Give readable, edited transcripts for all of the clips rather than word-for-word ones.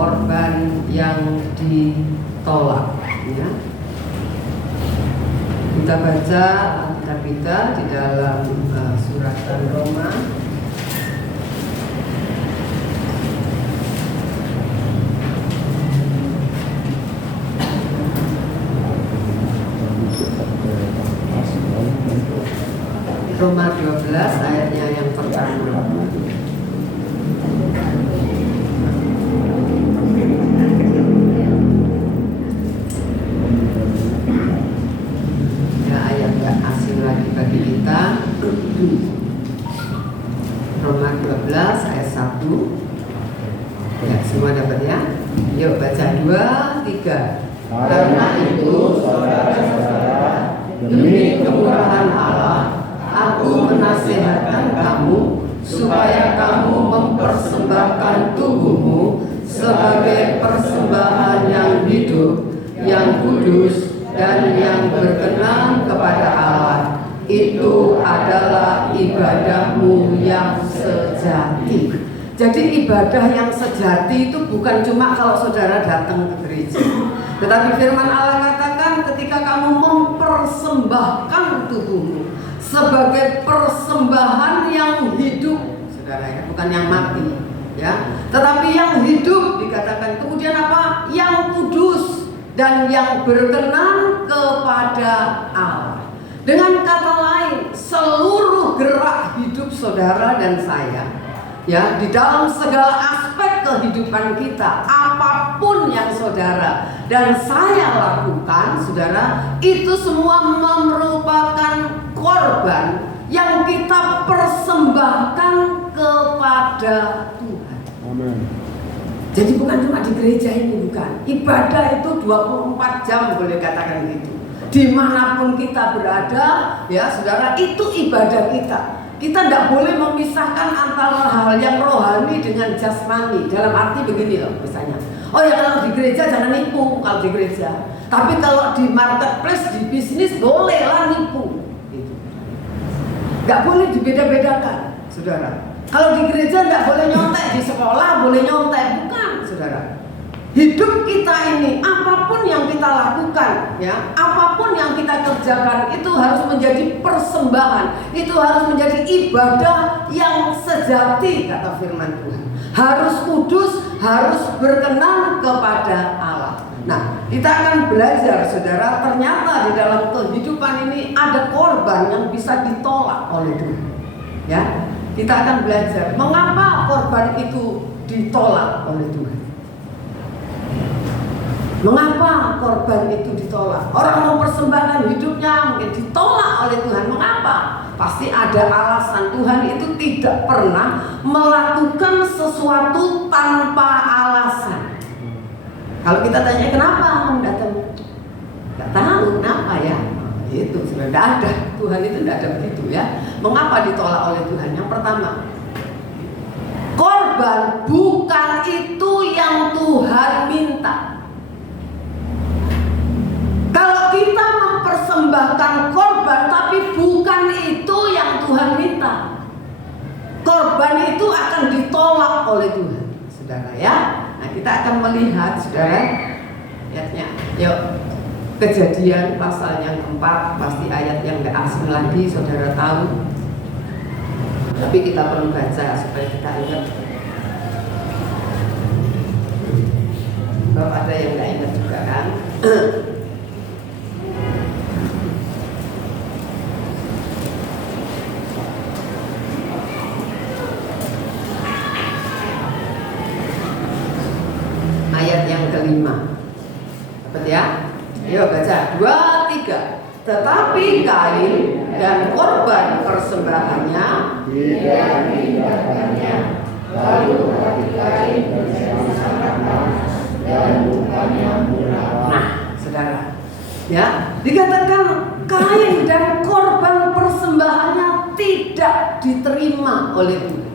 korban yang ditolak, ya. Kita baca Alkitab kita di dalam suratan Roma. Roma 12 ayatnya yang pertama. Ya, ayat gak asing lagi bagi kita. Roma 12 ayat 1. Ya, semua dapat ya? Yuk baca 2, 3. Karena itu saudara-saudara, demi kemurahan Allah, aku menasihatkan kamu supaya kamu mempersembahkan tubuhmu sebagai persembahan yang hidup, yang kudus, dan yang berkenan kepada Allah. Itu adalah ibadahmu yang sejati. Jadi ibadah yang sejati itu bukan cuma kalau saudara datang ke gereja, tetapi firman Allah katakan ketika kamu mempersembahkan tubuhmu sebagai persembahan yang hidup, saudara ya, bukan yang mati, ya, tetapi yang hidup dikatakan. Kemudian apa? Yang kudus dan yang berkenan kepada Allah. Dengan kata lain, seluruh gerak hidup saudara dan saya, ya, di dalam segala aspek kehidupan kita, apapun yang saudara dan saya lakukan, saudara, itu semua merupakan korban yang kita persembahkan kepada Tuhan. Amin. Jadi bukan cuma di gereja ini, bukan. Ibadah itu 24 jam, boleh katakan gitu. Dimanapun kita berada, ya saudara, itu ibadah kita. Kita tidak boleh memisahkan antara hal yang rohani dengan jasmani. Dalam arti begini loh, misalnya, oh ya kalau di gereja jangan nipu kalau di gereja. Tapi kalau di marketplace, di bisnis bolehlah nipu. Gitu. Gak boleh dibeda-bedakan, saudara. Kalau di gereja tidak boleh nyontek, di sekolah boleh nyontek, bukan, saudara. Hidup kita ini, apapun yang kita lakukan, ya, apapun yang kita kerjakan, itu harus menjadi persembahan, itu harus menjadi ibadah yang sejati, kata firman Tuhan. Harus kudus, harus berkenan kepada Allah. Nah, kita akan belajar, saudara, ternyata di dalam kehidupan ini ada korban yang bisa ditolak oleh Tuhan. Ya, kita akan belajar mengapa korban itu ditolak oleh Tuhan. Mengapa korban itu ditolak? Orang mempersembahkan hidupnya mungkin ditolak oleh Tuhan. Mengapa? Pasti ada alasan. Tuhan itu tidak pernah melakukan sesuatu tanpa alasan. Kalau kita tanya kenapa kamu datang? Gak tahu kenapa ya. Itu sudah tidak ada. Tuhan itu tidak ada begitu ya. Mengapa ditolak oleh Tuhan? Yang pertama, korban bukan itu yang Tuhan minta. Kalau kita mempersembahkan korban tapi bukan itu yang Tuhan minta, korban itu akan ditolak oleh Tuhan, saudara ya. Nah, kita akan melihat, saudara, ayatnya. Yuk, Kejadian pasal yang keempat, pasti ayat yang gak asing lagi, saudara tahu. Tapi kita perlu baca supaya kita ingat. Kalau ada yang gak ingat juga kan. Ayat yang kelima, dapat ya? Yuk baca 2, 3. Tetapi Kain dan korban persembahannya tidak diindahkannya. Lalu hati Kain menjadi sangat panas dan mukanya muram. Nah, saudara, ya, dikatakan Kain dan korban persembahannya tidak diterima oleh Tuhan.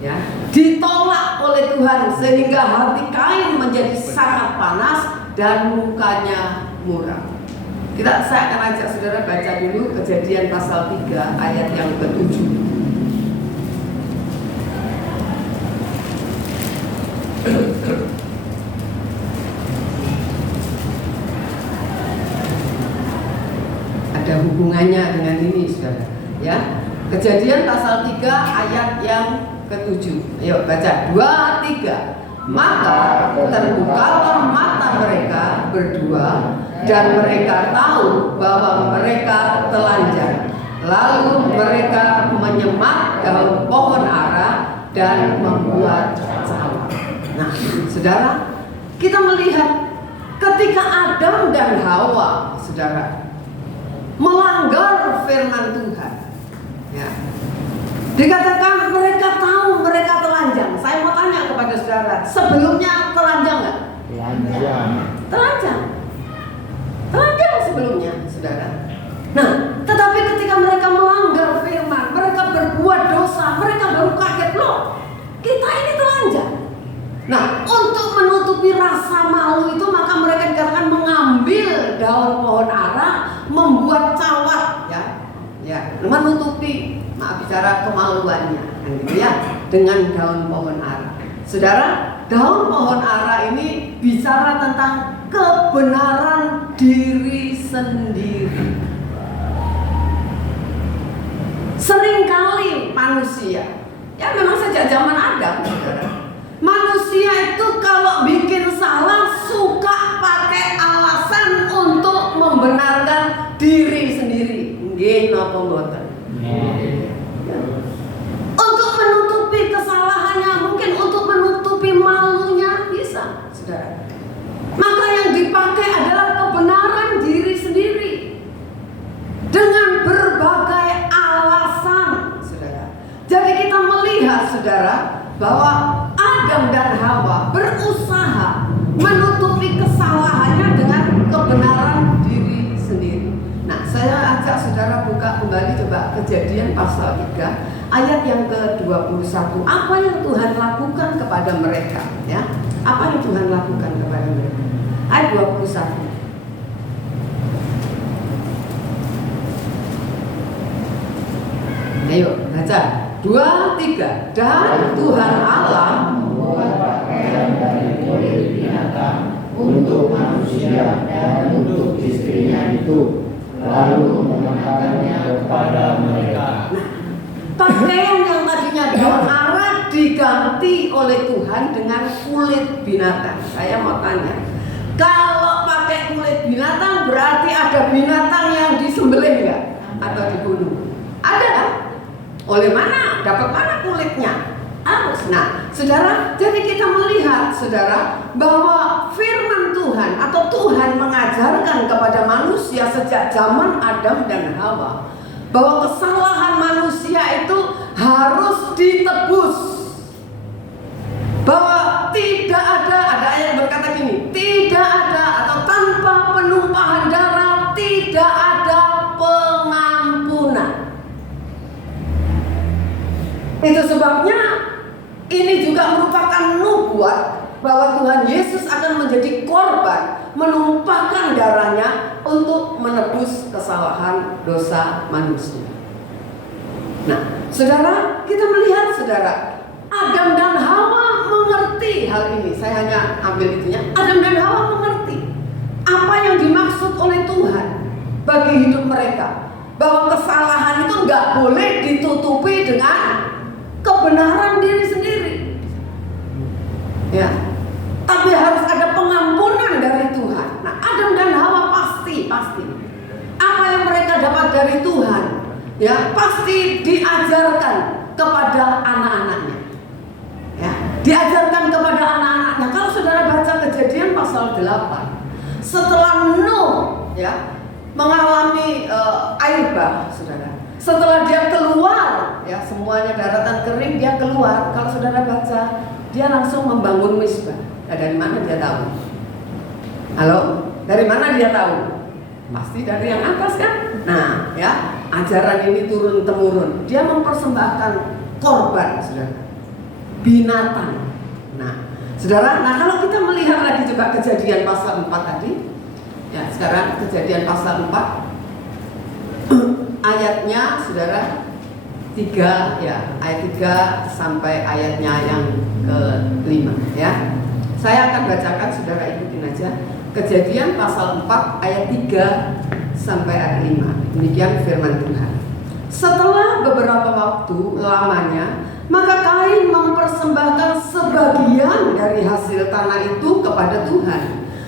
Ya, ditolak oleh Tuhan sehingga hati Kain menjadi sangat panas dan mukanya muram. Saya akan ajak saudara baca dulu Kejadian pasal 3 ayat yang ke-7. hubungannya dengan ini, saudara. Ya, Kejadian pasal 3 ayat yang ke-7. Ayo baca 2, 3. Maka terbukalah mata mereka berdua dan mereka tahu bahwa mereka telanjang. Lalu mereka menyemak daun pohon ara dan membuat cawat. Nah, saudara, kita melihat ketika Adam dan Hawa, saudara, melanggar firman Tuhan, ya, dikatakan mereka tahu mereka telanjang. Saya mau tanya kepada saudara, sebelumnya telanjang nggak? Telanjang sebelumnya, saudara. Nah, tetapi ketika mereka melanggar firman, mereka berbuat dosa, mereka baru kaget, loh, kita ini telanjang. Nah, untuk menutupi rasa malu itu, maka mereka dikatakan mengambil daun pohon ara, membuat cawat, menutupi, bicara kemaluannya, gitu ya, dengan daun pohon ara. Saudara, daun pohon ara ini bicara tentang kebenaran diri sendiri. Seringkali manusia, ya memang sejak zaman Adam, saudara, manusia itu kalau bikin salah suka pakai alasan untuk membenarkan diri sendiri. Nggih napa mboten? Untuk menutupi kesalahannya, mungkin untuk menutupi malunya, bisa, saudara. Maka yang dipakai adalah kebenaran diri sendiri dengan berbagai alasan, saudara. Jadi kita melihat, saudara, bahwa Adam dan Hawa berusaha menutupi kesalahannya dengan kebenaran diri sendiri. Nah, saya ajak saudara buka kembali coba Kejadian pasal 3 ayat yang ke-21. Apa yang Tuhan lakukan kepada mereka, ya? Apa yang Tuhan lakukan kepada mereka? Ayat 21. Ayo baca 2, 3. Dan Tuhan Allah membuat pakaian dari kulit binatang untuk manusia dan untuk istrinya itu, lalu mengenakannya kepada mereka. Nah, pakaian yang tadinya daun ara diganti oleh Tuhan dengan kulit binatang. Saya mau tanya, kalau pakai kulit binatang berarti ada binatang yang disembelih nggak? Atau dibunuh? Ada kan? Oleh mana? Dapat mana kulitnya? Harus. Nah, saudara, jadi kita melihat, saudara, bahwa firman Tuhan atau Tuhan mengajarkan kepada manusia sejak zaman Adam dan Hawa bahwa kesalahan manusia itu harus ditebus. Bahwa tidak ada ayat berkata gini, tidak ada atau tanpa penumpahan darah tidak ada pengampunan. Itu sebabnya ini juga merupakan nubuat bahwa Tuhan Yesus akan menjadi korban, menumpahkan darahnya untuk menebus kesalahan dosa manusia. Nah, saudara, kita melihat, saudara, Adam dan Hawa mengerti hal ini. Saya hanya ambil itunya. Adam dan Hawa mengerti apa yang dimaksud oleh Tuhan bagi hidup mereka, bahwa kesalahan itu nggak boleh ditutupi dengan kebenaran diri sendiri, ya, tapi harus ada pengampunan dari Tuhan. Nah, Adam dan Hawa pasti apa yang mereka dapat dari Tuhan, ya, pasti diajarkan kepada anak-anaknya, ya, diajarkan kepada anak-anaknya. Kalau saudara baca Kejadian pasal 8, setelah Nuh, ya, mengalami air bah, saudara, setelah dia keluar, ya, semuanya daratan kering, dia keluar. Kalau saudara baca, dia langsung membangun misbah. Nah, dari mana dia tahu? Halo, dari mana dia tahu? Pasti dari yang atas kan? Nah, ya, ajaran ini turun temurun. Dia mempersembahkan korban, saudara, binatang. Nah, saudara, kalau kita melihat lagi coba Kejadian pasal 4 tadi, ya, sekarang Kejadian pasal 4 ayatnya, saudara, 3, ya, ayat 3 sampai ayatnya yang ke-5, ya. Saya akan bacakan, saudara ikutin aja. Kejadian pasal 4 ayat 3 sampai ayat 5. Demikian firman Tuhan. Setelah beberapa waktu lamanya, maka Kain mempersembahkan sebagian dari hasil tanah itu kepada Tuhan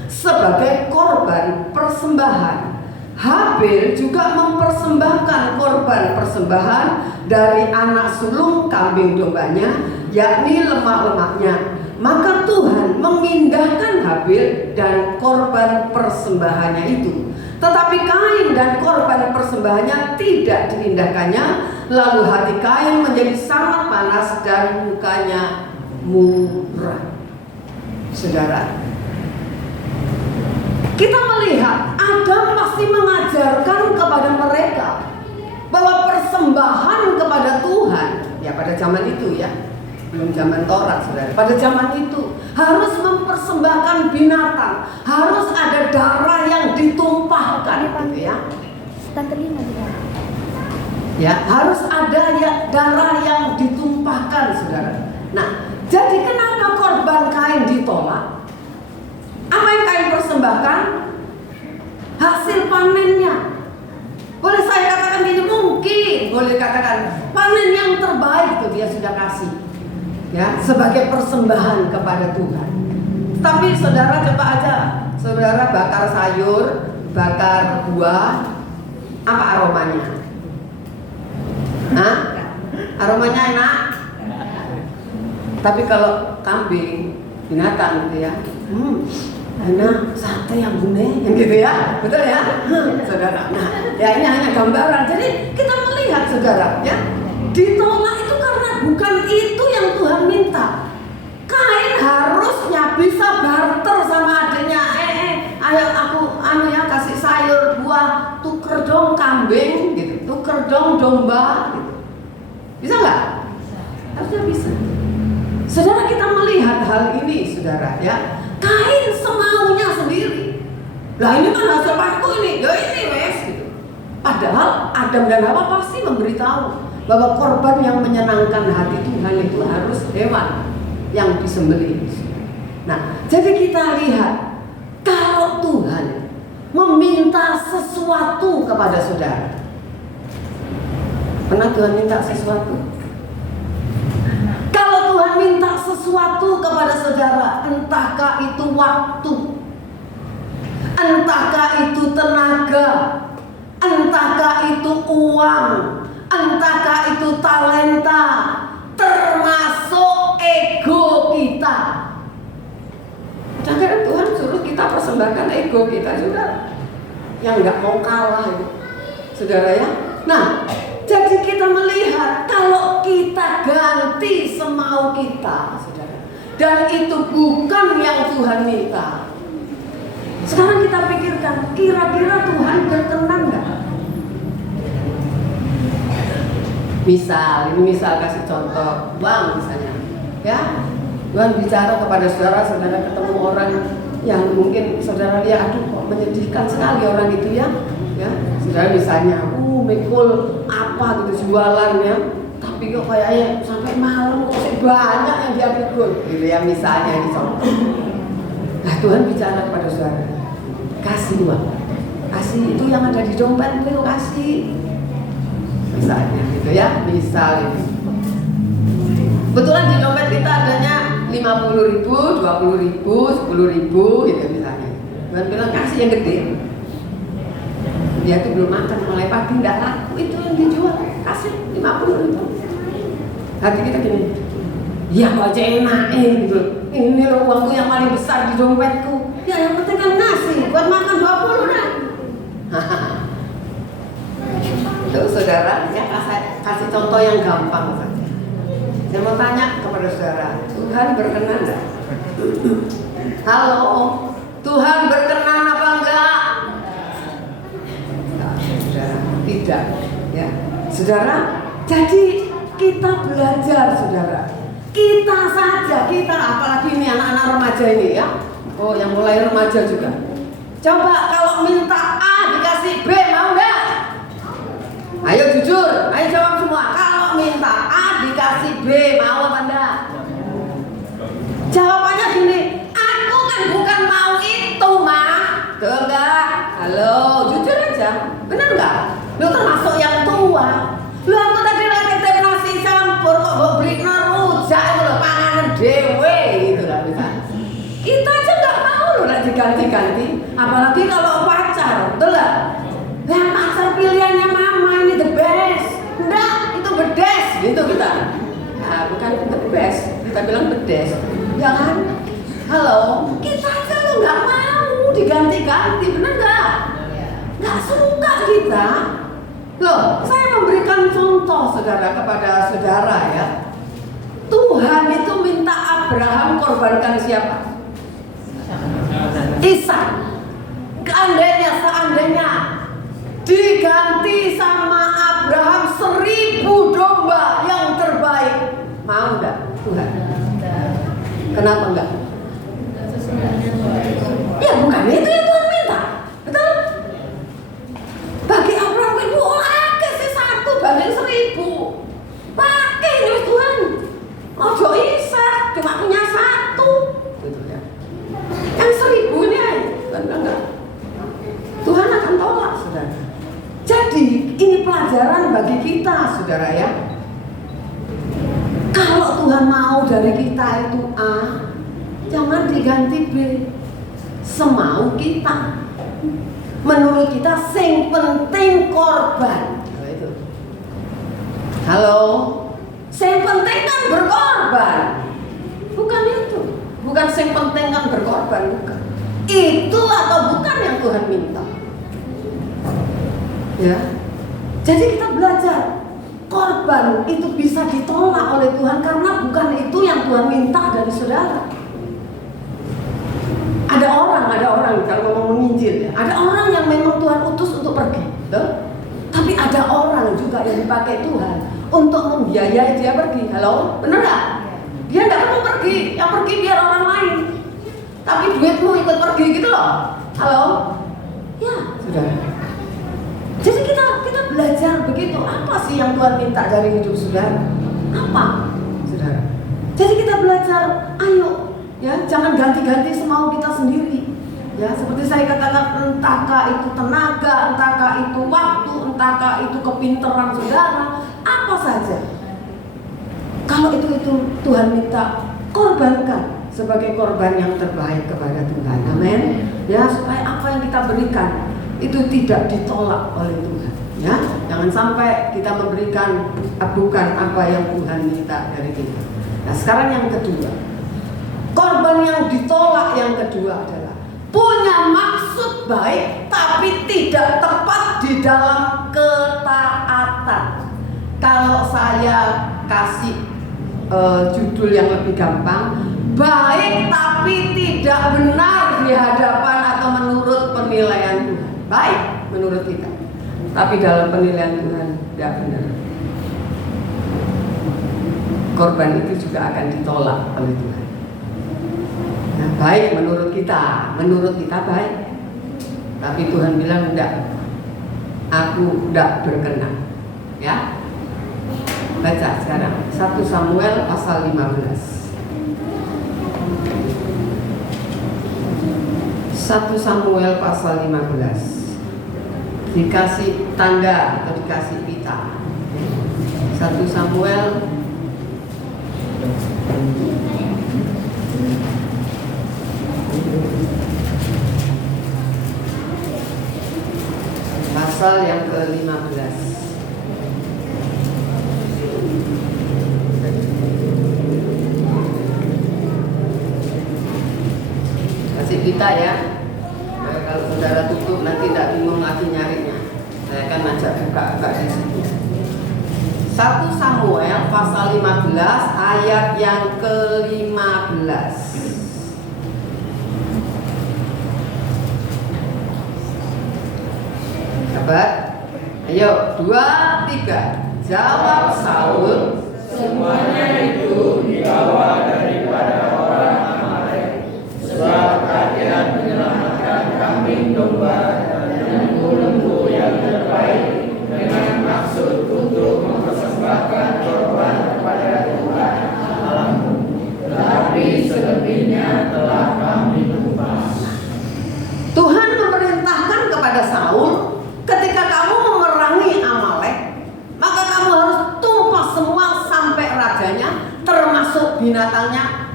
sebagai korban persembahan. Habil juga mempersembahkan korban persembahan dari anak sulung kambing dombanya, yakni lemak-lemaknya. Maka Tuhan mengindahkan Habil dan korban persembahannya itu. Tetapi Kain dan korban persembahannya tidak diindahkannya. Lalu hati Kain menjadi sangat panas dan mukanya murah. Saudara, kita melihat Adam pasti mengajarkan kepada mereka bahwa persembahan kepada Tuhan, ya pada zaman itu ya, belum zaman Taurat, saudara. Pada zaman itu harus mempersembahkan binatang, harus ada darah yang ditumpahkan, gitu ya. Tante Lina juga. Ya, harus ada ya darah yang ditumpahkan, saudara. Nah, jadi kenapa korban Kain ditolak? Apa yang Kain persembahkan? Hasil panennya. Boleh saya katakan gini, mungkin boleh katakan panen yang terbaik itu dia sudah kasih, ya, sebagai persembahan kepada Tuhan. Tapi saudara coba aja, saudara bakar sayur, bakar buah, apa aromanya? Hah? Aromanya enak. Tapi kalau kambing, binatang gitu ya, enak, sate yang gune, yang gitu ya, betul ya, saudara. Nah, ya ini hanya gambaran. Jadi kita melihat, saudara, ya, ditolak itu karena bukan itu yang Tuhan minta. Kain harusnya bisa barter sama adiknya. Ayo aku ya kasih sayur, buah, tuker dong kambing, gitu, tuker dong domba, gitu. Bisa nggak? Harusnya bisa. Saudara, kita melihat hal ini, saudara, ya. Kain semaunya sendiri. Lah ini kan hasil aku ini, ya ini wes, gitu. Padahal Adam dan Hawa pasti memberitahu bahwa korban yang menyenangkan hati Tuhan itu harus hewan yang disembelih. Nah, jadi kita lihat kalau Tuhan meminta sesuatu kepada saudara. Pernah Tuhan minta sesuatu? Kalau Tuhan minta sesuatu kepada saudara, entahkah itu waktu, entahkah itu tenaga, entahkah itu uang, entahkah itu talenta, termasuk ego kita. Jangan Tuhan suruh kita persembahkan ego kita juga, yang nggak mau kalah itu, saudara ya. Nah, jadi kita melihat kalau kita ganti semau kita, saudara, dan itu bukan yang Tuhan minta. Sekarang kita pikirkan, kira-kira Tuhan berkenan nggak? Misal kasih contoh, uang misalnya, ya. Tuhan bicara kepada saudara, saudara ketemu orang yang mungkin saudara lihat, aduh kok menyedihkan sekali orang itu ya. Ya, saudara misalnya, mikul apa gitu jualan ya, tapi kok kayaknya sampai malam kok banyak yang dia pikul, gitu ya misalnya ini contoh. Nah, Tuhan bicara kepada saudara, kasih uang, kasih itu yang ada di dompet itu kasih, misalnya gitu ya, misal itu. Kebetulan di dompet kita adanya 50.000, 20.000, 10.000 gitu misalnya. Tuhan bilang kasih yang gede. Dia tuh belum makan, mulai pagi nggak laku, itu yang dijual, kasih 50.000. Hati kita gini, ya kok aja enak gitu. Ini loh uangku yang paling besar di dompetku. Ya yang penting kan ngasih, buat makan 20 dah. Tuh saudara, ya kasih contoh yang gampang saja. Saya mau tanya kepada saudara, Tuhan berkenan nggak? Halo, Tuhan berkenan apa enggak? Tidak, ya, saudara. Jadi kita belajar, saudara. Kita saja, kita apalagi ini anak-anak remaja ini ya. Oh, yang mulai remaja juga. Coba kalau minta A dikasih B, mau nggak? Ayo jujur, ayo jawab semua. Kalau minta A dikasih B, mau apa enggak? Jawabannya gini, aku kan bukan mau itu, Mas. Halo, jujur aja, bener nggak? Lu termasuk yang tua. Lu aku tadi lagi teh nasi campur kok gue beli rujak itu loh, panganan dewe gitu lah misalnya. Kita aja nggak mau loh nak diganti-ganti, apalagi kalau pacar, betul nggak? Yang pacar pilihannya mama ini the best, enggak itu bedes gitu kita. Nah, bukan the best, kita bilang bedes, ya kan? Halo, kita aja lo nggak mau diganti-ganti, bener nggak? Nggak suka kita. Loh, saya memberikan contoh saudara kepada saudara ya. Tuhan itu minta Abraham korbankan siapa? Ishak. Seandainya diganti sama Abraham 1000 domba yang terbaik, mau nggak Tuhan? Kenapa enggak? Ya bukan itu yang Tuhan minta, betul? Bagi Abraham itu oke sih 1 banding 1000. Pakai ini Tuhan. Ojo Ishak cuma punya 1, gitu ya. Yang 1000 ini enggak. Tuhan akan tolak, saudara. Jadi ini pelajaran bagi kita, saudara ya. Kalau Tuhan mau dari kita itu A, jangan diganti B. Semau kita. Menurut kita sing penting korban. Halo, sing penting kan berkorban. Bukan itu. Bukan sing penting kan berkorban, bukan. Itu atau bukan yang Tuhan minta. Ya. Jadi kita belajar korban itu bisa ditolak oleh Tuhan karena bukan itu yang Tuhan minta dari saudara. Ada orang kalau mau menginjil ya, ada orang yang memang Tuhan utus untuk pergi, betul? Tapi ada orang juga yang dipakai Tuhan untuk membiayai dia pergi. Halo, bener nggak? Dia nggak perlu pergi, yang pergi biar orang lain. Tapi duitmu ikut pergi gitu loh. Halo, ya sudah. Jadi kita belajar begitu. Apa sih yang Tuhan minta dari hidup saudara? Apa, saudara? Jadi kita belajar, ayo. Ya, jangan ganti-ganti semau kita sendiri. Ya, seperti saya katakan, entahkah itu tenaga, entahkah itu waktu, entahkah itu kepintaran saudara, apa saja. Kalau itu Tuhan minta, korbankan sebagai korban yang terbaik kepada Tuhan. Amin. Ya, supaya apa yang kita berikan itu tidak ditolak oleh Tuhan. Ya, jangan sampai kita memberikan bukan apa yang Tuhan minta dari kita. Nah, sekarang yang kedua. Korban yang ditolak yang kedua adalah punya maksud baik tapi tidak tepat di dalam ketaatan. Kalau saya kasih judul yang lebih gampang, baik tapi tidak benar di hadapan atau menurut penilaian Tuhan. Baik menurut kita, tapi dalam penilaian Tuhan tidak benar. Korban itu juga akan ditolak oleh Tuhan. Nah, baik menurut kita baik, tapi Tuhan bilang enggak, aku enggak berkenan. Ya, baca sekarang 1 Samuel pasal 15. 1 Samuel pasal 15. Dikasih tanda atau dikasih pita. 1 Samuel pasal yang ke-15. Kasih kita ya. Kalau saudara tutup nanti tidak bingung lagi nyarinya. Saya akan ajak buka di situ. 1 Samuel pasal 15 ayat yang ke-15. Sahabat, ayo 2, 3. Jawab Saul, semuanya itu dibawa daripada orang Amalek. Sebab kalian menyelamatkan kambing domba dan lembu yang terbaik dengan maksud untuk mempersembahkan korban kepada Tuhan Allahmu. Tetapi selebihnya telah kami lupa. Tuhan memerintahkan kepada Saul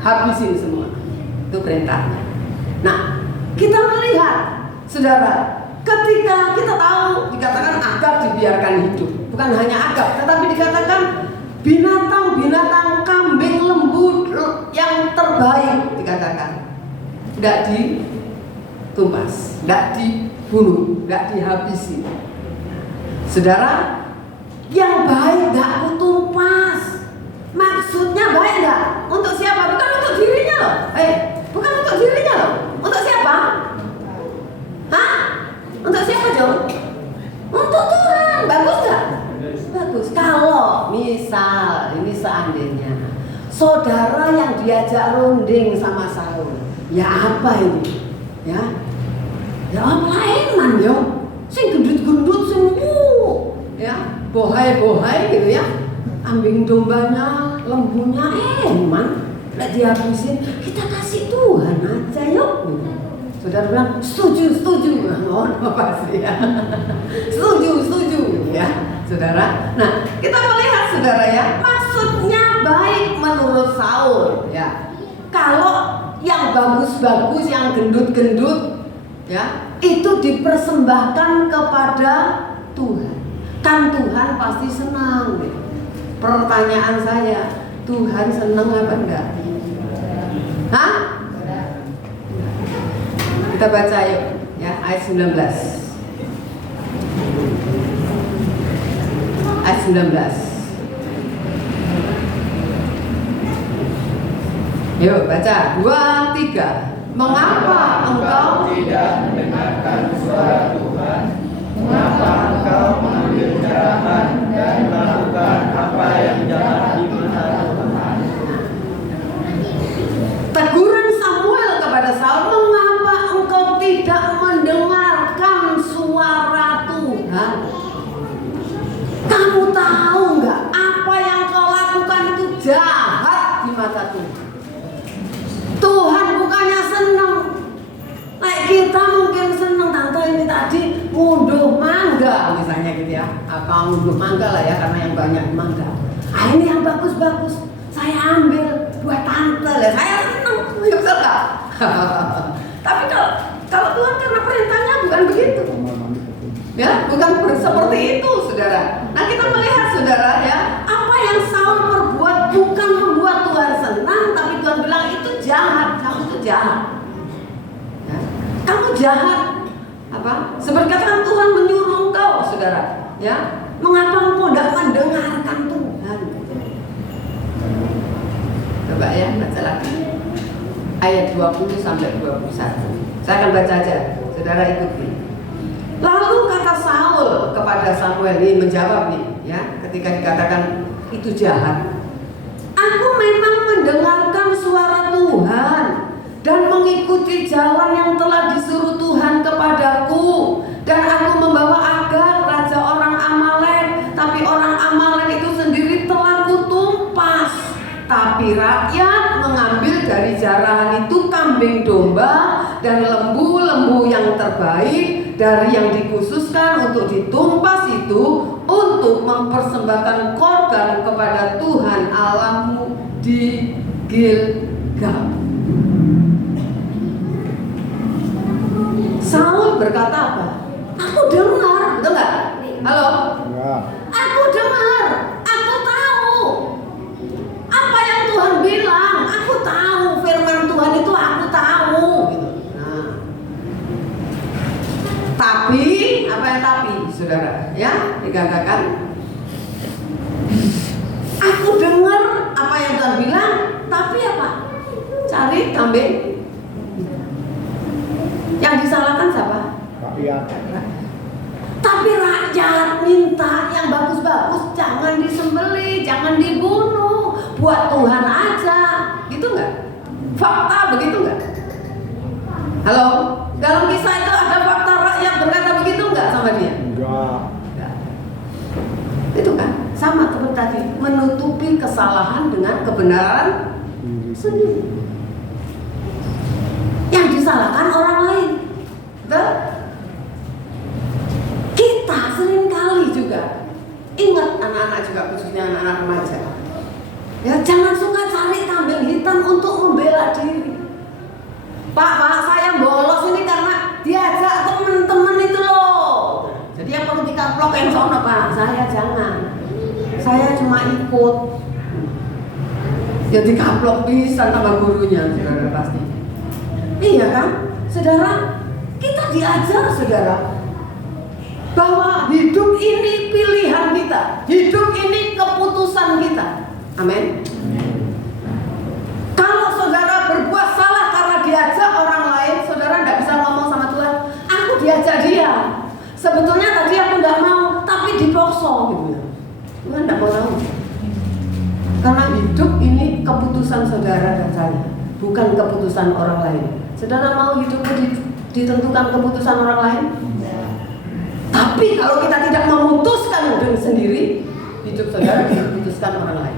habisin semua. Itu perintahnya. Nah, kita melihat, saudara, ketika kita tahu dikatakan Agag dibiarkan hidup, bukan hanya Agag, tetapi dikatakan binatang-binatang kambing lembu yang terbaik, dikatakan tidak ditumpas, tidak dibunuh, tidak dihabisi. Saudara, yang baik tidak kutumpas. Maksudnya baik tidak? Untuk siapa? Bukan untuk dirinya loh. Bukan untuk dirinya loh. Untuk siapa? Hah? Untuk siapa, John? Untuk Tuhan. Bagus nggak? Bagus. Kalau misal ini seandainya saudara yang diajak runding sama Saul, ya apa ini? Ya apa eman yo? Sing gendut-gendut semua, ya bohai-bohai gitu ya. Kambing dombanya, lembunya eman, nggak dihabisin. Kita kasih Tuhan aja yuk. Saudara bilang setuju. Oh pasti ya. Setuju ya, saudara. Nah, kita melihat saudara ya, maksudnya baik menurut Saul ya. Kalau yang bagus-bagus, yang gendut-gendut ya, itu dipersembahkan kepada Tuhan. Kan Tuhan pasti senang gitu. Pertanyaan saya, Tuhan senang apa enggak? Hah? Kita baca yuk ya, ayat 19. Ayat 19. Yuk baca, 2, 3. Mengapa engkau tidak mendengarkan suara Tuhan? Mengapa engkau mengambil jalan dan melakukan apa yang jahat di mata Tuhan? Teguran Samuel kepada Saul, mengapa engkau tidak mendengarkan suara Tuhan? Kamu tahu nggak apa yang kau lakukan itu jahat di mata Tuhan. Tuhan bukannya senang. Kayak kita mungkin senang, tante ini tadi ngunduh mangga misalnya gitu ya. Apa ngunduh mangga lah ya, karena yang banyak mangga. Ini yang bagus-bagus saya ambil buat tante lah, saya senang. Ya betul nggak? Tapi kalau Tuhan karena perintahnya bukan begitu. Ya, bukan seperti itu, saudara. Nah, kita melihat, saudara ya, apa yang Saul perbuat bukan membuat Tuhan senang, tapi Tuhan bilang itu jahat, kamu itu jahat. Ya, kamu jahat. Apa? Seperti katakan Tuhan menyuruh engkau, saudara. Ya, mengapa engkau tidak mendengarkan Tuhan? Coba ya, baca lagi. Ayat 20 sampai 21. Saya akan baca aja, saudara ikuti. Lalu kata Saul kepada Samuel, ini menjawab nih ya, ketika dikatakan itu jahat. Aku memang mendengarkan suara Tuhan dan mengikuti jalan yang telah disuruh Tuhan kepadaku, dan aku membawa Agag raja orang Amalek, tapi orang Amalek itu sendiri telah kutumpas. Tapi rakyat mengambil dari jarahan itu kambing domba dan lembu-lembu yang terbaik dari yang dikhususkan untuk ditumpas itu, untuk mempersembahkan korban kepada Tuhan Allahmu di Gilgal. Saul berkata apa? Aku dengar, betul nggak? Halo? Ya. Aku dengar, aku tahu apa yang Tuhan bilang. Aku tahu firman Tuhan itu, aku tahu. Gitu. Nah, tapi apa yang tapi, saudara? Ya, dikatakan aku dengar apa yang Tuhan bilang, tapi apa? Cari kambing. Yang disalahkan siapa? Rakyat. Tapi rakyat minta yang bagus-bagus, jangan disembelih, jangan dibunuh, buat Tuhan aja, gitu nggak? Fakta begitu nggak? Halo, dalam kisah itu ada fakta rakyat berkata begitu nggak sama dia? Enggak. Itu kan sama seperti tadi, menutupi kesalahan dengan kebenaran sendiri. Yang disalahkan orang lain, betul? Kita seringkali juga, ingat anak-anak juga, khususnya anak-anak remaja, ya jangan suka cari kambing hitam bukan untuk membela diri. Pak, saya bolos ini karena diajak teman-teman itu loh. Jadi yang perlu dikaplok yang sono Pak, saya jangan. Saya cuma ikut. Ya dikaplok pisan sama gurunya, saudara pasti. Iya kan? Saudara, kita diajar saudara bahwa hidup ini pilihan kita, hidup ini keputusan kita. Amin. Kalau saudara berbuat salah karena diajak orang lain, saudara tidak bisa ngomong sama Tuhan, aku diajak dia. Sebetulnya tadi aku nggak mau, tapi dipaksa gitu. Tuhan tidak mau tahu. Karena hidup ini keputusan saudara dan saya, bukan keputusan orang lain. Saudara mau hidupnya ditentukan keputusan orang lain? Tapi kalau kita tidak memutuskan dengan sendiri, hidup saudara diputuskan orang lain.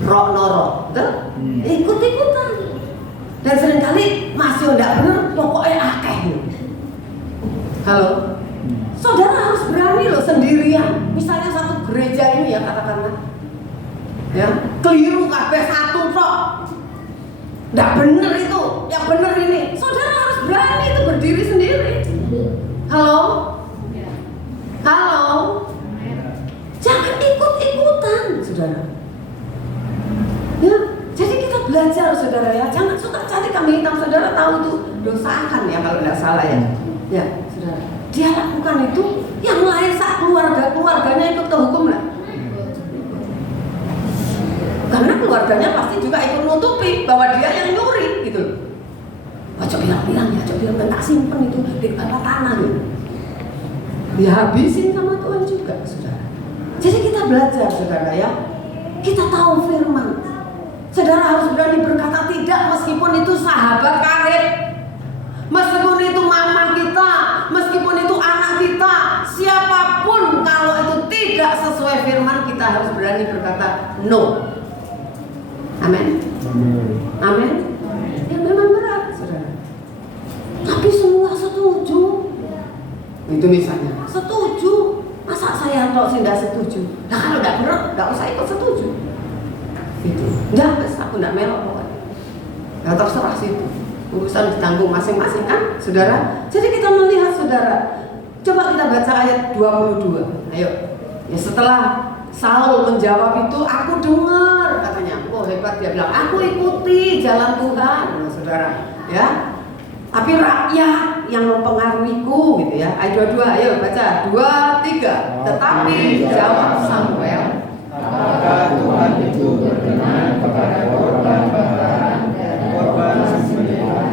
Rok norok, betul? Ikut-ikutan. Dan seringkali masih tidak benar, pokoknya akeh. Halo? Saudara harus berani loh sendirian. Misalnya satu gereja ini ya katakanlah, ya keliru kabeh satu kok. Tidak benar itu, yang benar ini. Saudara harus berani itu berdiri sendiri. Halo? Halo? Jangan ikut-ikutan, saudara. Ya, jadi kita belajar, saudara ya. Jangan suka cari kambing hitam, saudara tahu itu dosa kan ya kalau tidak salah ya. Ya, saudara. Dia lakukan itu, yang lain saat keluarganya ikut ke hukum lah. Karena keluarganya pasti juga ikut nutupi bahwa dia yang nyuri gitu. Coba bilang ya, coba bilang tak simpen itu di bawah tanah gitu. Dihabisin sama Tuhan juga, saudara. Jadi kita belajar, saudara ya. Kita tahu firman. Saudara harus berani berkata tidak meskipun itu sahabat karib, meskipun itu mama kita, meskipun itu anak kita, siapapun kalau itu tidak sesuai firman kita harus berani berkata no. Amin. Amin. Ya memang berat, saudara. Tapi semua setuju. Itu misalnya setuju. Masa saya kok tidak setuju? Nah kalau tidak benar, tidak usah ikut setuju. Itu. Tidak, aku tidak melok pokoknya. Ya terserah situ. Urusan ditanggung masing-masing kan, saudara. Jadi kita melihat, saudara. Coba kita baca ayat 22. Ayo. Ya setelah Saul menjawab itu, aku dengar katanya. Oh hebat, dia bilang, aku ikuti jalan Tuhan, nah, saudara. Ya. Tapi rakyat yang mempengaruhiku gitu ya. Ayat 22, ayo baca 2, 3. Tetapi jawab Samuel, apakah Tuhan itu berkenan kepada korban bakaran dan korban sembelihan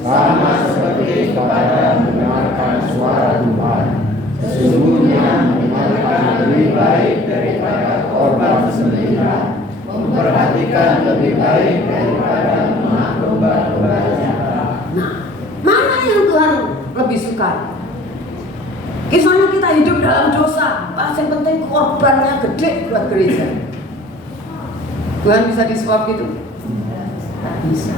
sama seperti kepada mendengarkan suara Tuhan? Sesungguhnya mendengarkan lebih baik daripada korban sembelihan, memperhatikan lebih baik daripada emak domba-dombanya. nah, mana yang Tuhan lebih suka? Misalnya kita hidup dalam dosa, yang penting korbannya gede buat gereja. Tuhan bisa disuap gitu? Tak bisa.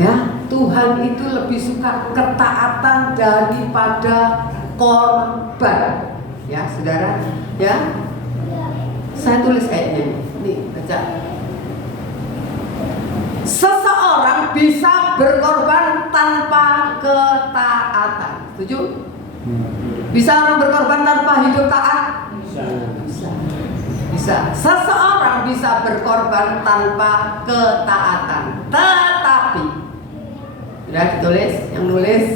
Ya, Tuhan itu lebih suka ketaatan daripada korban. Ya, saudara. Ya, saya tulis kayaknya. Nih, baca. Seseorang bisa berkorban tanpa ketaatan. Setuju? Bisa orang berkorban tanpa hidup taat? Bisa. Seseorang bisa berkorban tanpa ketaatan. Tetapi sudah ditulis? Yang nulis?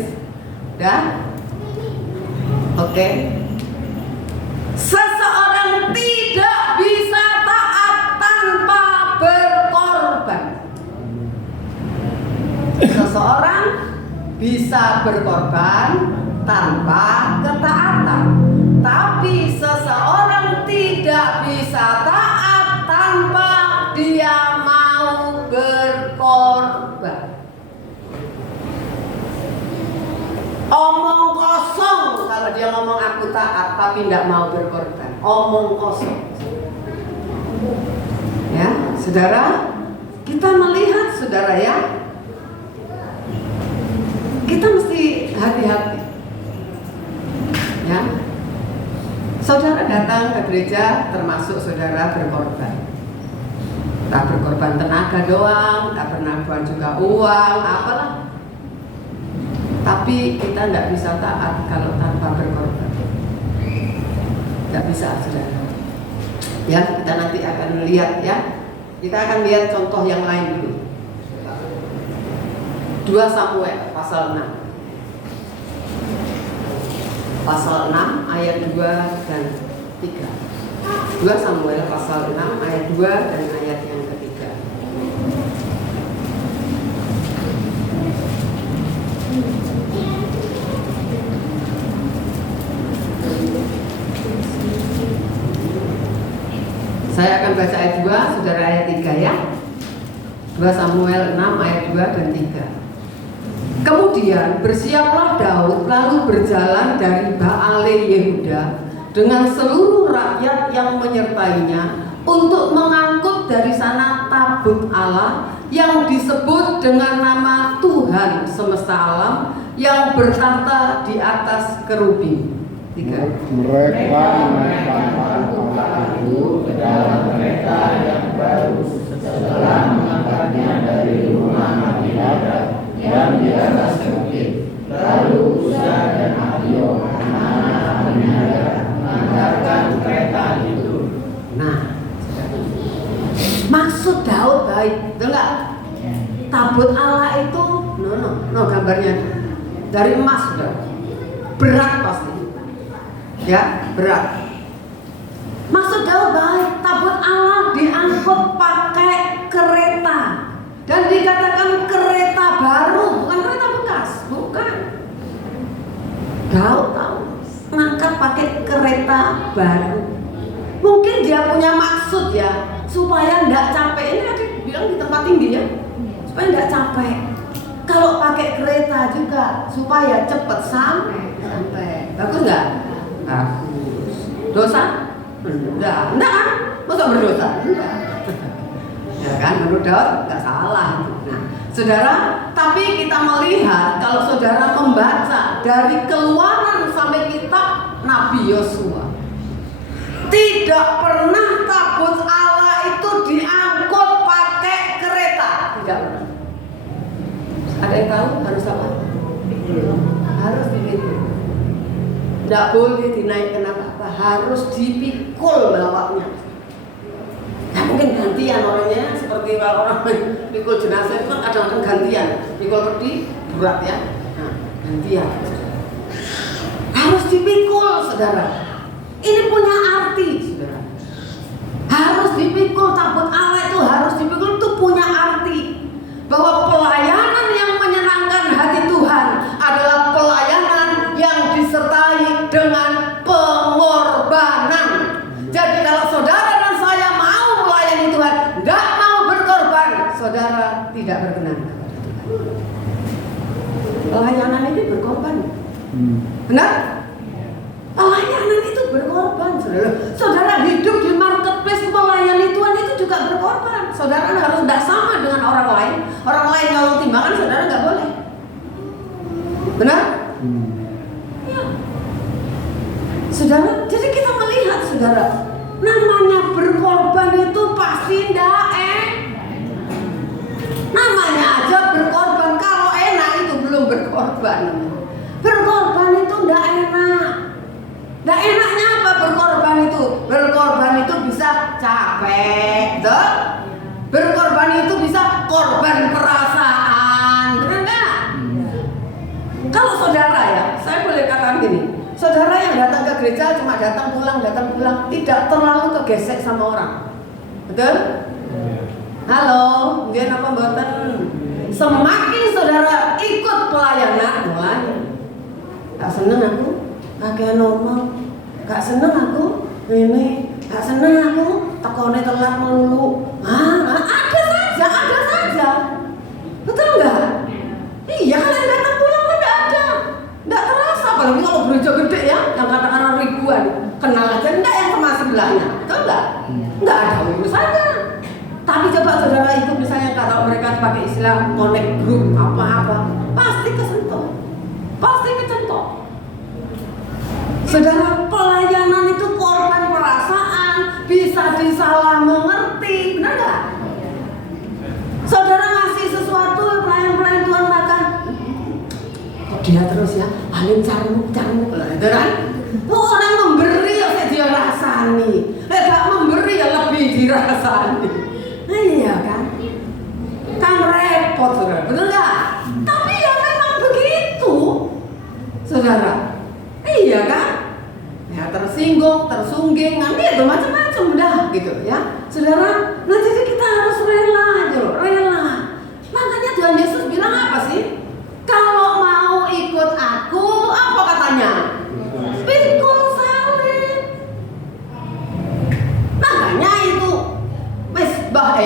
Sudah? Oke. Seseorang tidak bisa taat tanpa berkorban. Seseorang bisa berkorban tanpa ketaatan, tapi seseorang tidak bisa taat tanpa dia mau berkorban. Omong kosong kalau dia ngomong aku taat tapi tidak mau berkorban. Omong kosong. Ya, saudara, kita melihat, saudara ya, kita mesti hati-hati. Ya, saudara datang ke gereja termasuk saudara berkorban. Tak berkorban tenaga doang, tak berkorban juga uang, apalah. Tapi kita nggak bisa taat kalau tanpa berkorban. Nggak bisa, saudara. Ya, kita nanti akan lihat ya. Kita akan lihat contoh yang lain dulu. 2 Samuel pasal 6. Pasal 6 ayat 2 dan 3. 2 Samuel pasal 6 ayat 2 dan ayat yang ketiga. Saya akan baca ayat 2, saudara ayat 3 ya. 2 Samuel 6 ayat 2 dan 3. Kemudian bersiaplah Daud lalu berjalan dari Baale Yehuda dengan seluruh rakyat yang menyertainya untuk mengangkut dari sana tabut Allah yang disebut dengan nama Tuhan semesta alam yang bertahta di atas kerubim. 3. Mereka menaikkan tabut Allah itu ke dalam mereka yang baru setelah mengangkatnya dari rumah Abinadab yang di atas bukit. Lalu Uza dan Ahio anak-anak Abinadab mengantarkan kereta itu. Nah, maksud Daud baik, betul nggak? Tabut Allah itu, no gambarnya dari emas, sudah berat pasti, ya berat. Maksud Daud baik, tabut Allah diangkut pakai kereta dan dikatakan kereta baru, bukan kereta bekas, bukan. Daud tahu ngangkat pakai kereta baru. Mungkin dia punya maksud ya, supaya enggak capek. Ini tadi bilang di tempat tinggi ya, supaya enggak capek. Kalau pakai kereta juga supaya cepat sampai. Bagus enggak? Bagus. Dosa? Enggak kan? Masa berdosa? Enggak. Ya kan, menurut Daud enggak salah. Nah, saudara, tapi kita melihat kalau saudara membaca dari Keluaran sampai kitab Nabi Yosua, tidak pernah tabut Allah itu diangkut pakai kereta. Tidak pernah. Ada yang tahu harus apa? Harus dipikul. Tidak boleh dinaikkan apa-apa, harus dipikul bawahnya. Nah, mungkin gantian orangnya, seperti kalau orang pikul jenazah itu kan kadang-kadang gantian. Pikul pedih berat ya. Nah, gantian. Harus dipikul, saudara. Ini punya arti, saudara. Harus dipikul, tabut Allah itu harus dipikul, itu punya arti bahwa pelayanan yang menyenangkan hati Tuhan adalah pelayanan yang disertai dengan pengorbanan. Jadi kalau saudara dan saya mau melayani Tuhan, tidak mau berkorban, saudara tidak berkenan kepada Tuhan. Pelayanan ini berkorban, benar? Pelayanan itu berkorban, saudara. Saudara hidup di marketplace melayani Tuhan itu juga berkorban. Saudara harus tidak sama dengan orang lain. Orang lain kalau timbangan, saudara nggak boleh. Benar? Ya. Saudara, jadi kita melihat, saudara, namanya berkorban itu pasti tidak namanya aja berkorban. Kalau enak itu belum berkorban. Berkorban itu tidak enak. Nah, enaknya apa berkorban itu? Berkorban itu bisa capek, betul? Berkorban itu bisa korban perasaan, benar nggak? Kalau saudara ya, saya boleh katakan gini, saudara yang datang ke gereja cuma datang pulang, tidak terlalu kegesek sama orang, betul? Halo, dia apa mboten? Semakin saudara ikut pelayanan, mulai gak seneng aku. Kakek ngomong, gak seneng aku ini, gak seneng aku tekone telat melulu. Ada saja, betul nggak? Iya, kalian datang pulang kan nggak terasa. Apalagi kalau gereja gede ya, yang katakan ribuan, kenal aja enggak yang sama sebelahnya, betul nggak? Nggak ada urusannya. Tapi coba saudara ikut misalnya kalau mereka pakai istilah connect group apa-apa, pasti kesentuh, pasti kecentok. Saudara, pelayanan itu korban perasaan, bisa disalah mengerti, benar nggak? dia terus ya, paling carmuk lah, itu kan? Orang memberi ya dia rasani, gak memberi ya lebih dirasani. Iya kan? Kan repot saudara, betul nggak? Tapi ya memang begitu, saudara. Iya kan? Ya tersinggung, tersungging, nanti itu macam-macam dah gitu ya, saudara. Nah jadi kita harus rela aja, rela. Makanya Tuhan Yesus bilang apa sih? Kalau mau ikut aku, apa katanya? Pikul salib. Makanya itu mesbah,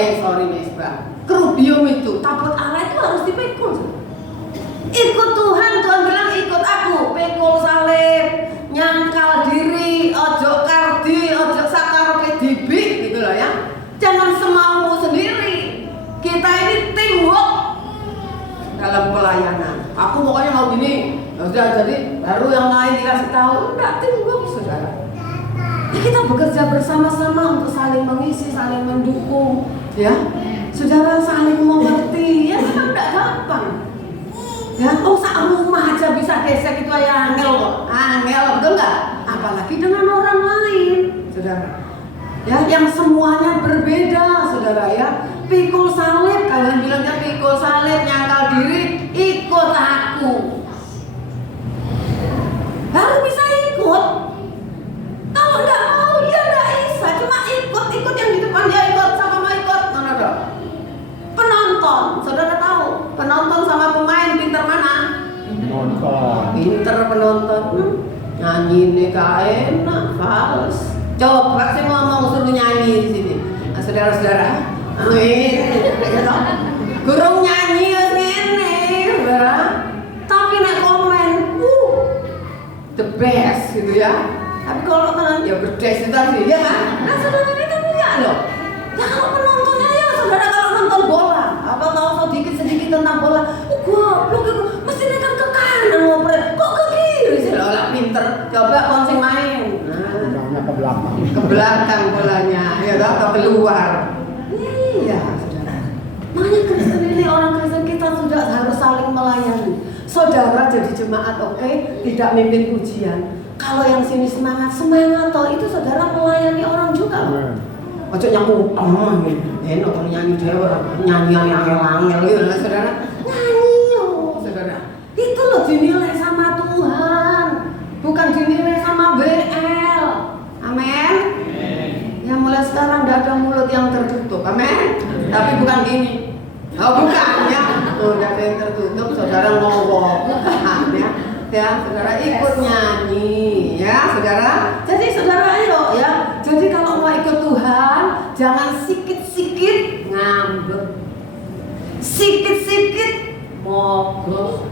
kerubium itu, tabut Allah itu harus dipikul. Ikut Tuhan, Tuhan bilang ikut aku, pikul salib, nyangkal diri, ojo kardi, ojo sakaroke dibik gitu loh ya. Jangan semaumu sendiri. Kita ini teamwork dalam pelayanan. Aku pokoknya mau gini, sudah jadi baru yang lain dikasih tahu, enggak, teamwork saudara. Ya, kita bekerja bersama-sama untuk saling mengisi, saling mendukung, ya. Saudara saling mengerti, ya memang enggak gampang. Ya, sak rumah aja bisa gesek itu ya angel kok, angel betul nggak? Apalagi dengan orang lain, saudara. Ya, yang semuanya berbeda, saudara ya. Pikul salib, kalian bilangnya pikul salib, nyangkal diri, ikut aku. Harus bisa ikut. Kalau nggak mau, ya nggak bisa. Cuma ikut yang di depan dia ikut, sama mau ikut, mana dong? Penonton, saudara tahu, penonton sama pemain pinter mana? Nonton. Pinter penonton, nyanyi nih enak, fals. Coba sih ngomong suruh nyanyi di sini, nah, saudara-saudara. Amin. Gurung nyanyi ya sini, saudara. Tapi nak komen, the best gitu ya. Tapi kalau kan ya bedes itu tadi, ya kan? Nah saudara itu enggak loh. Ya kalau penontonnya ya saudara, kalau nonton bola, apa tahu sedikit tentang bola, goblok, mestinya kan ke kanan ngoper, kok ke kiri sih lah pinter. Coba konsing main. Nah, ke belakang bolanya, ya atau keluar. Iya, saudara. Makanya Kristen ini, orang Kristen kita sudah harus saling melayani. Saudara jadi jemaat, oke, tidak mimpin pujian. Kalau yang sini semangat toh, itu saudara melayani orang juga loh. Ojo nyamu enak kalau nyanyi dewa, nyanyi yang angel gitu lah saudara. Nyanyi saudara. Itu loh dinilai sama Tuhan, bukan dinilai sama BL. Amin. Ya mulai sekarang tidak ada mulut yang tertutup, amin. Tapi bukan gini. Oh bukan ya. Tidak ada yang tertutup, saudara ngomong, bukan ya. Ya, saudara ikut nyanyi, ya, saudara. Jadi saudara ayo ya. Jadi kalau mau ikut Tuhan, jangan sikit-sikit ngambek, sikit-sikit mogok,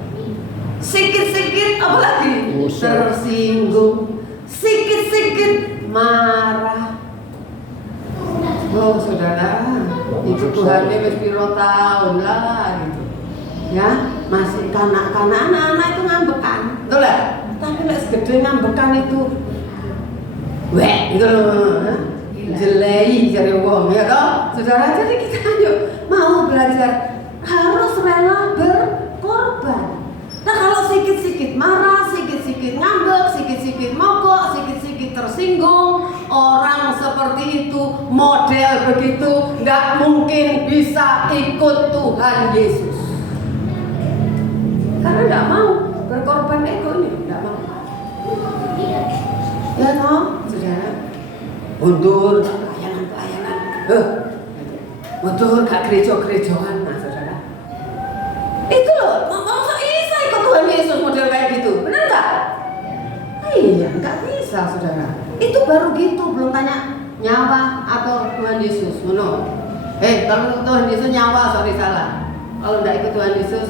sikit-sikit apa lagi? Tersinggung, sikit-sikit marah. Oh saudara, ikut Tuhan ini wis piro tahun lah gitu. Ya, masih kanak-kanak, anak-anak itu ngambekan, betul lah. Tapi lek segede ngambekan itu, weh, gitu loh, jelei cari uang, ya toh, saudara. Jadi kita ayo mau belajar harus rela berkorban. Nah kalau sikit-sikit marah, sikit-sikit ngambek, sikit-sikit mogok, sikit-sikit tersinggung, orang seperti itu, model begitu, nggak mungkin bisa ikut Tuhan Yesus. Karena tidak mau berkorban egonya, tidak mau. Ya toh, saudara. Mundur pelayanan, mundur gak gereja-gerejaan, nah saudara. Itu loh, masa bisa ikut Tuhan Yesus model kayak gitu, benar nggak? Iya, nggak bisa saudara. Itu baru gitu, belum tanya nyawa atau Tuhan Yesus, no. Kalau Tuhan Yesus nyawa, sorry salah. Kalau tidak ikut Tuhan Yesus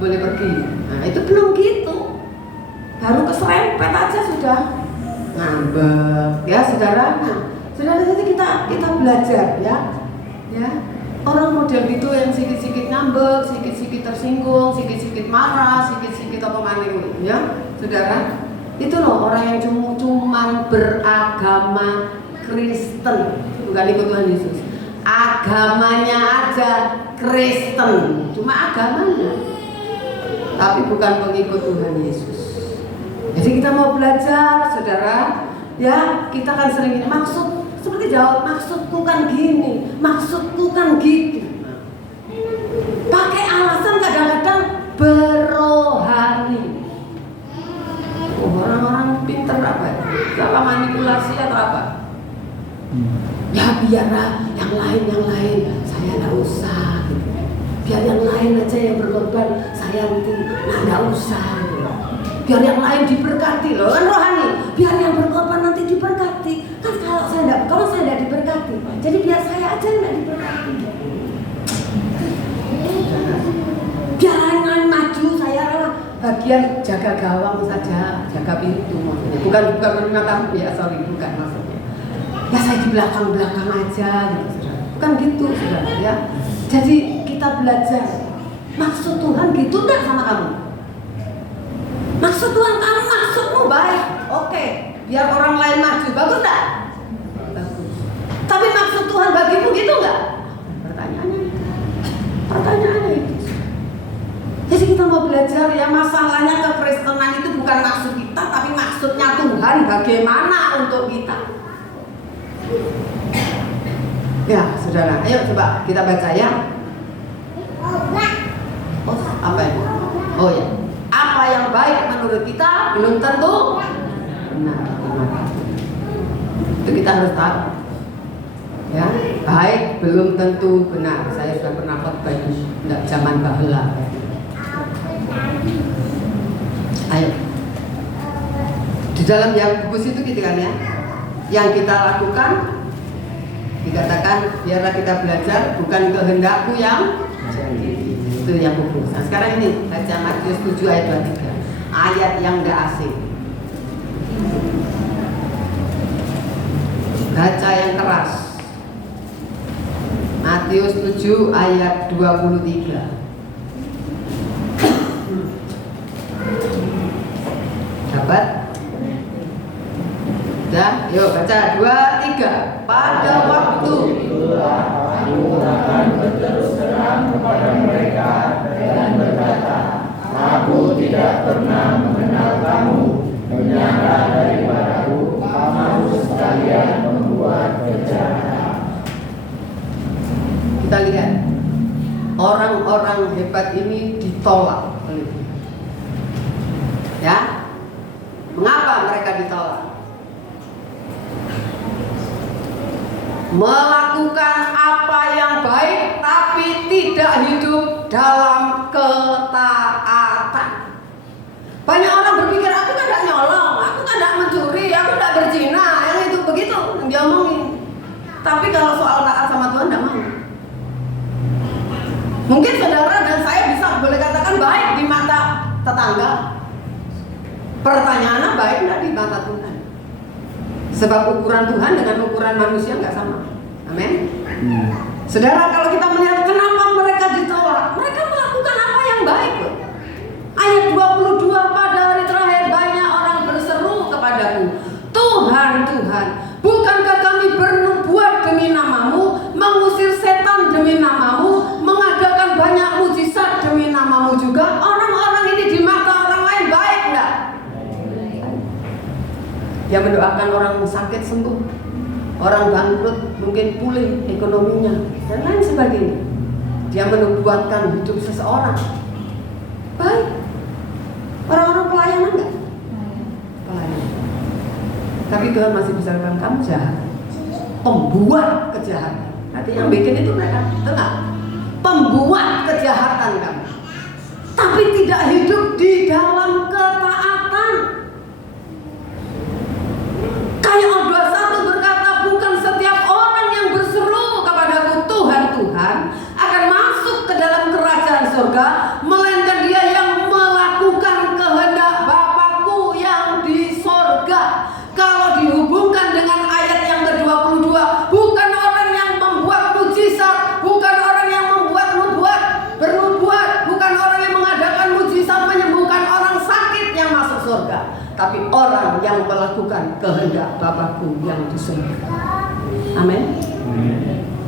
boleh pergi. Nah itu belum gitu, baru keserempet aja sudah ngambek, ya saudara. Nah, saudara, jadi kita belajar ya. Orang model gitu yang sikit-sikit ngambek, sikit-sikit tersinggung, sikit-sikit marah, sikit-sikit apa maning, ya saudara. Itu loh orang yang cuma beragama Kristen, bukan ikut Tuhan Yesus. Agamanya aja Kristen, cuma agamanya. tapi bukan pengikut Tuhan Yesus. Jadi kita mau belajar, saudara, ya kita kan sering maksud seperti jawab, maksudku kan gini, maksudku kan gitu. Pakai alasan kadang-kadang berohani. Orang-orang pinter apa? Apa manipulasi atau apa? Ya biarlah yang lain saya nggak usah. Gitu. Biar yang lain aja yang berkorban, saya nanti nggak usah. Gitu. Biar yang lain diberkati loh, kan rohani. Biar yang berkorban nanti diberkati. Kan kalau saya nggak diberkati, jadi biar saya aja yang nggak diberkati. Biar yang lain maju, saya bagian jaga gawang saja, jaga pintu maksudnya. Bukan menerima tamu ya, sorry, bukan maksudnya. Ya saya di belakang aja gitu, saudara. Bukan gitu, saudara ya. Jadi kita belajar maksud Tuhan gitu enggak sama kamu? Maksud Tuhan kamu, maksudmu baik, oke. Biar orang lain maju, bagus enggak? Bagus. Tapi maksud Tuhan bagimu gitu enggak? Pertanyaannya itu. Jadi kita mau belajar ya, masalahnya kekristenan itu bukan maksud kita, tapi maksudnya Tuhan bagaimana untuk kita. Ya, saudara, ayo coba kita baca ya. Oh, apa itu? Oh ya, apa yang baik menurut kita belum tentu benar. Itu kita harus tahu. Ya, baik belum tentu benar. Saya sudah pernah khotbah itu, enggak zaman bahula. Ayo, di dalam Yakobus itu gitu kan ya, yang kita lakukan dikatakan biarlah kita belajar bukan kehendakku yang jadi. Itu Yakobus. Nah sekarang ini baca Matius 7 ayat 23, ayat yang enggak asing. Baca yang keras. Matius 7 ayat 23. Dapat? Dah, yuk baca 2, 3. Pada waktu aku akan berterus terang kepada mereka dan berkata, aku tidak pernah mengenal kamu, menyangka daripadaku kamu sekalian membuat kejahatan. kita lihat orang-orang hebat ini ditolak oleh Tuhan. Ya, mengapa mereka ditolak? Melakukan apa yang baik tapi tidak hidup dalam ketaatan. Banyak orang berpikir aku kan tidak nyolong, aku kan tidak mencuri, aku tidak berzina, yang itu begitu dia omongin. Tapi kalau soal taat sama Tuhan tidak mau. Mungkin saudara dan saya bisa boleh katakan baik di mata tetangga. Pertanyaannya baik tidak di mata Tuhan? Sebab ukuran Tuhan dengan ukuran manusia nggak sama. Amin. Saudara, kalau kita melihat kenapa mereka ditolak, mereka melakukan apa yang baik. Ayat 22, pada hari terakhir banyak orang berseru kepadaku, Tuhan, Tuhan, bukankah kami bernubuat demi namamu, mengusir setan demi namamu, mengadakan banyak mujizat demi namamu juga? Orang-orang ini di mata orang lain baik enggak? Dia mendoakan orang sakit sembuh, orang bangkrut mungkin pulih ekonominya, dan lain sebagainya. Dia menubuatkan hidup seseorang baik. Orang-orang pelayanan enggak? Pelayanan. Tapi Tuhan masih bisa bilang kamu jahat, pembuat kejahatan. Nanti yang bikin itu mereka, enggak? Pembuat kejahatan kamu, tapi tidak hidup di dalam ketaatan. Kayak Al 21 berkata, bukan setiap orang yang berseru kepadaku Tuhan, Tuhan akan masuk ke dalam kerajaan surga, melainkan dia yang melakukan kehendak Bapakku yang di surga. Kalau dihubungkan dengan ayat yang ke-22, bukan orang yang membuat mujizat, bukan orang yang membuat bernubuat, bukan orang yang mengadakan mujizat menyembuhkan orang sakit yang masuk surga, tapi orang yang melakukan kehendak Bapakku yang di surga. Amin.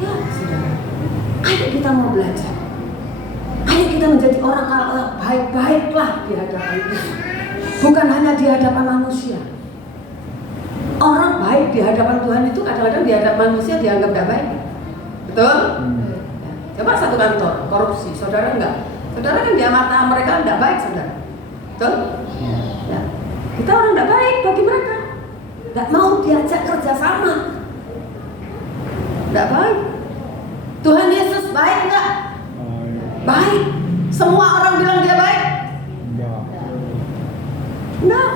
Ya, saudara. Ayo kita mau belajar. Ayo kita menjadi orang baik-baiklah di hadapan Tuhan. Bukan hanya di hadapan manusia. Orang baik di hadapan Tuhan itu kadang-kadang di hadapan manusia dianggap tidak baik. Betul? Coba satu kantor, korupsi, saudara enggak? Saudara kan di mata mereka tidak baik, saudara. Betul? Ya. Kita orang tidak baik bagi mereka. Tidak mau diajak kerjasama. Tidak baik. Tuhan Yesus baik enggak? Baik. Semua orang bilang dia baik? Enggak.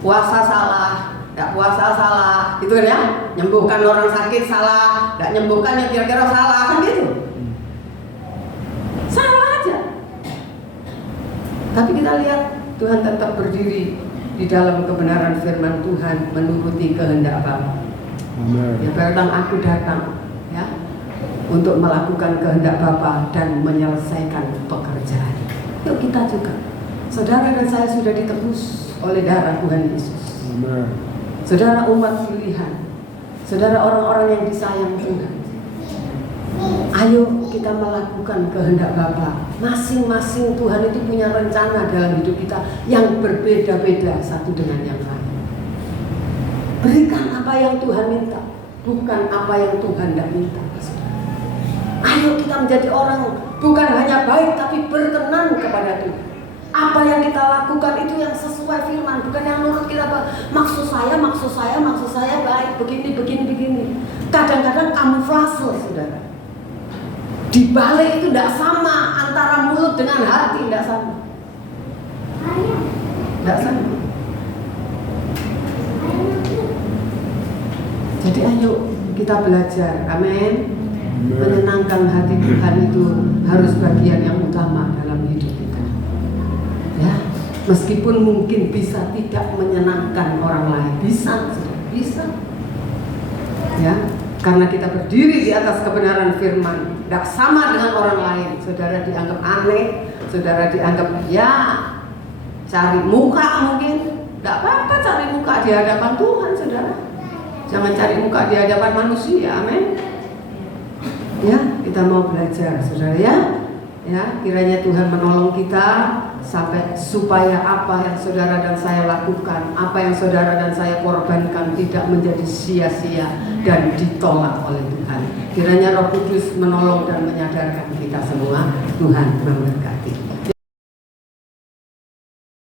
Puasa salah, enggak puasa salah, gitu kan ya? Nyembuhkan orang sakit salah, enggak nyembuhkan yang kira-kira salah, kan gitu. Salah aja. Tapi kita lihat Tuhan tetap berdiri di dalam kebenaran firman Tuhan, menuruti kehendak Bapa. Ya, berdatang aku datang, ya, untuk melakukan kehendak Bapa dan menyelesaikan pekerjaan. Yuk kita juga. Saudara dan saya sudah ditebus oleh darah Tuhan Yesus. Saudara umat pilihan, saudara orang-orang yang disayang Tuhan. Ayo kita melakukan kehendak Bapa. Masing-masing Tuhan itu punya rencana dalam hidup kita yang berbeda-beda satu dengan yang lain. Berikan apa yang Tuhan minta, bukan apa yang Tuhan tidak minta. Ayo kita menjadi orang bukan hanya baik tapi berkenan kepada Tuhan. Apa yang kita lakukan itu yang sesuai firman, bukan yang menurut kita maksud saya baik begini. Kadang-kadang kamuflase, saudara. Di balik itu tidak sama antara mulut dengan hati, tidak sama. Tidak sama. Jadi ayo kita belajar, amin. Menyenangkan hati Tuhan itu harus bagian yang utama dalam hidup kita. Ya, meskipun mungkin bisa tidak menyenangkan orang lain, bisa. Ya, karena kita berdiri di atas kebenaran firman, tidak sama dengan orang lain. Saudara dianggap aneh, saudara dianggap ya cari muka mungkin. Tidak apa-apa cari muka di hadapan Tuhan, saudara. Jangan cari muka di hadapan manusia, amin. Ya, kita mau belajar, saudara ya. Ya, kiranya Tuhan menolong kita supaya apa yang saudara dan saya lakukan, apa yang saudara dan saya korbankan tidak menjadi sia-sia dan ditolak oleh Tuhan. Kiranya Roh Kudus menolong dan menyadarkan kita semua. Tuhan memberkati.